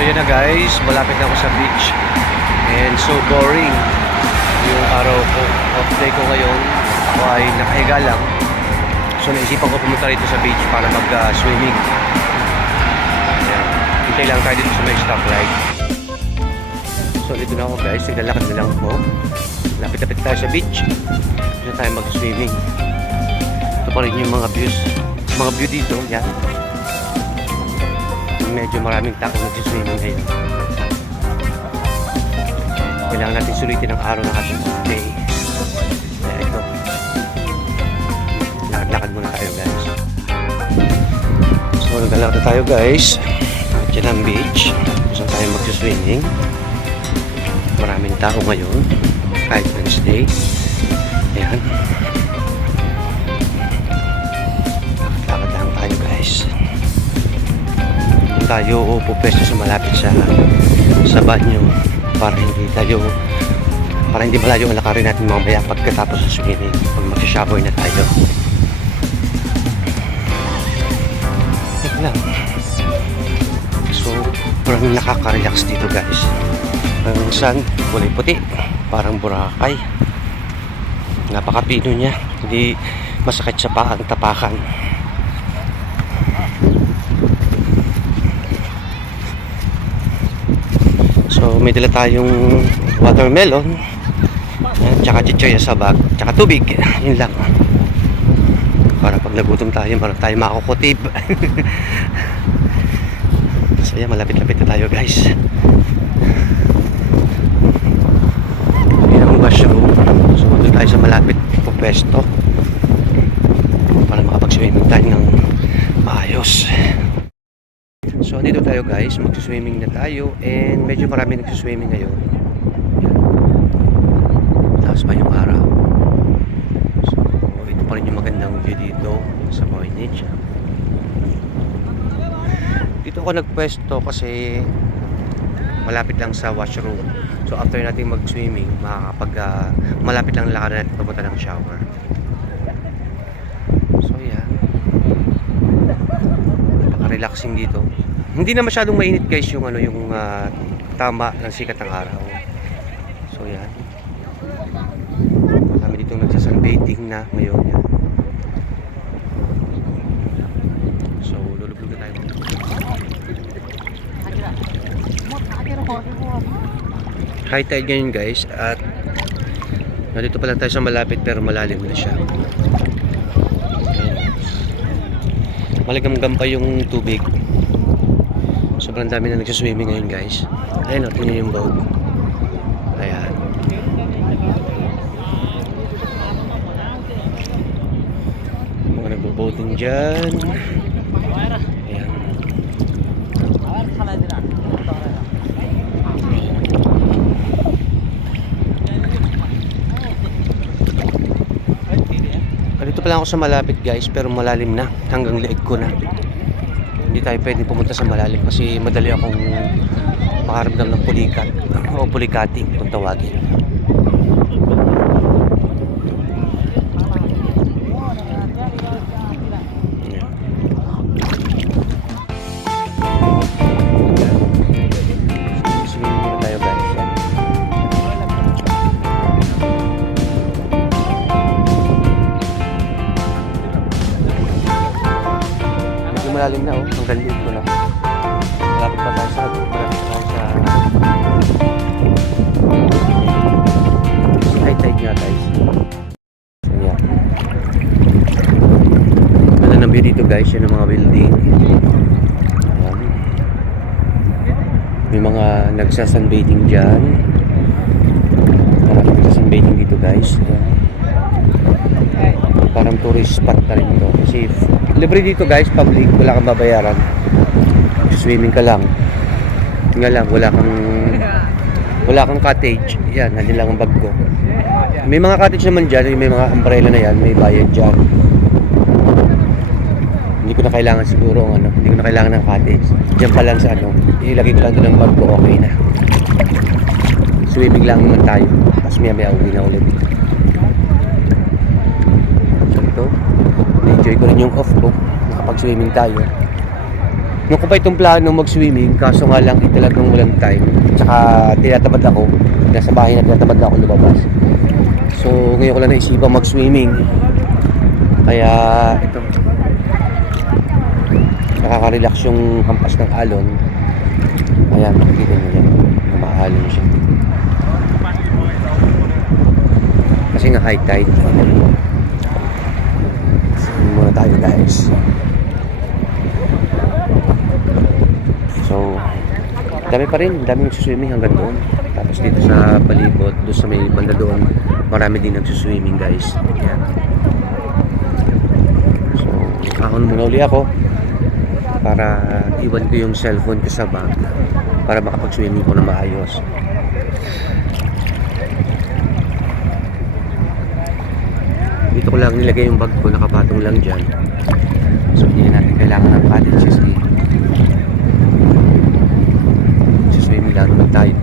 So yun na guys, malapit na ako sa beach. And so boring yung araw ko. Off day ko ngayon. Ako ay nakahiga lang. So naisipan ko pumunta rito sa beach para mag-swimming. Hintay lang tayo dito sa may stoplight. So dito na ako guys, naglalakad na lang ako. Lapit-lapit tayo sa beach. Dito tayo mag-swimming. Ito pa rin yung mga views. Mga view dito, yan. Medyo maraming tao nag-swimming ngayon. Kailangan natin sulitin ang araw ng ating day. Kaya ito. Lakad-lakad muna tayo guys. So naglalakad tayo guys. Diyan ang beach. Gusto tayo mag-swimming. Maraming tao ngayon. Kahit Wednesday. Ayan. Lakad lang tayo guys. Tayo pupwesto sa malapit sa banyo para hindi malayo ang lakarin natin mamaya pagkatapos sa swimming pag magsha-shower na tayo. Ito lang. So parang nakaka-relax dito guys. Ang sun kulay puti, parang Boracay. Napakapino niya, hindi masakit sa paa ang tapakan. So may dala tayong watermelon, tsaka chichoya sa bag, tsaka tubig, yun lang. Para pag nagutom tayo, marami tayo makakutib. So yan, malapit-lapit na tayo guys. Yan ang washroom. So doon tayo sa malapit po pwesto para makapag-swimming tayo ng maayos. So dito tayo guys, mag-swimming na tayo and medyo marami nag-swimming ngayon. Tapos pa yung araw. So ito pa rin yung magandang view dito sa Voynich. Dito ako nagpwesto kasi malapit lang sa washroom. So after natin mag-swimming, malapit lang lakad natin papunta ng shower. So yan. Napaka-relaxing dito. Hindi na masyadong mainit guys yung tama ng sikat ng araw. So yan. Kami dito nagsasunbathing na ngayon yan. So lulubog na tayo. High tide ngayon guys at nandito pa lang tayo sa malapit pero malalim na siya. Maligamgam pa yung tubig. Sobrang dami na nagsaswimming ngayon guys. Ayun o, tingnan yung boat. Ayan. Mga nagbo-boating dyan. Ayan. Dito pa lang ako sa malapit guys pero malalim na. Hanggang leeg ko na. Hindi tayo pwedeng pumunta sa malalim kasi madali akong makaramdam ng pulikat o pulikating kung tawagin. Swimming muna tayo guys. Medyo malalim na hanggang liit ko na. Malapit pa tayo sa high tide nga guys. So yan. Ano nang view dito guys, yan ang mga building. Ayan. May mga nagsasunbathing dyan. Maraming nagsasunbathing dito guys. Ayan. Parang tourist spot na rin ito kasi libre dito guys, public, wala kang babayaran. Swimming ka lang. Nga lang, wala kang cottage. Yan, nandun lang ang bag ko. May mga cottage naman dyan, may mga umbrella na yan, may bayad dyan. Hindi ko na kailangan siguro hindi ko na kailangan ng cottage. Diyan pa lang sa ilagay ko lang doon ang bag ko, okay na. Swimming lang naman tayo. Tapos maya uwi na ulit. So ito, na-enjoy ko rin yung off ko. Nakapag-swimming tayo. Nung ko pa itong plano mag-swimming, kaso nga lang talagang walang time. Tsaka tinatamad ako. Nasa bahay na tinatamad na ako lumabas. So ngayon ko lang naisipan mag-swimming. Kaya ito, nakaka-relax yung hampas ng alon. Ayan, makikita nyo yan. Namaalon siya. Kasi nga high tide. Swimming muna tayo guys. So, dami pa rin. Daming nagsuswimming hanggang doon. Tapos dito sa palibot, doon sa may banda doon, marami din nagsuswimming guys. Ayan. So, ahon muna uli ako para iwan ko yung cellphone ko sa bag para makapag-swimming ko na maayos. Dito ko lang nilagay yung bag ko, nakapatong lang dyan. So hindi natin kailangan ng paddle shoes eh. Swimming lang naman tayo.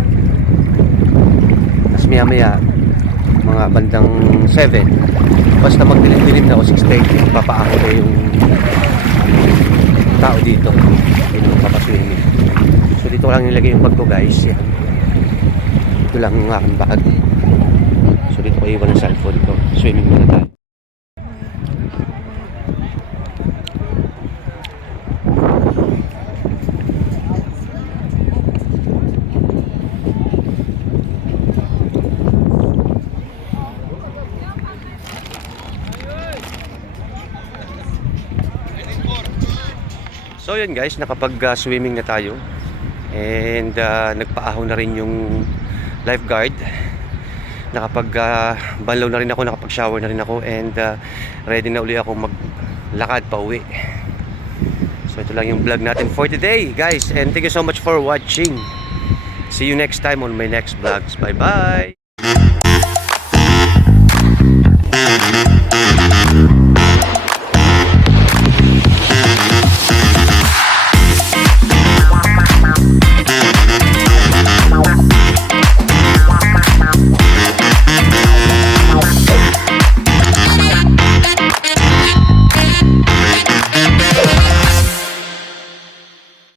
Tapos maya maya mga bandang 7, basta magdilim-dilim na o 6:30, papaako na yung tao dito. Hindi naman papaswimming. So dito ko lang nilagay yung bag ko guys. Yan. Ito lang yung aking bag. So dito ko iwan ang cellphone ko. Swimming muna tayo. So yun guys, nakapag-swimming na tayo. And nagpaahon na rin yung lifeguard. Nakapag-banlaw na rin ako, nakapag-shower na rin ako. And ready na uli ako maglakad pa uwi. So ito lang yung vlog natin for today guys. And thank you so much for watching. See you next time on my next vlogs. Bye bye!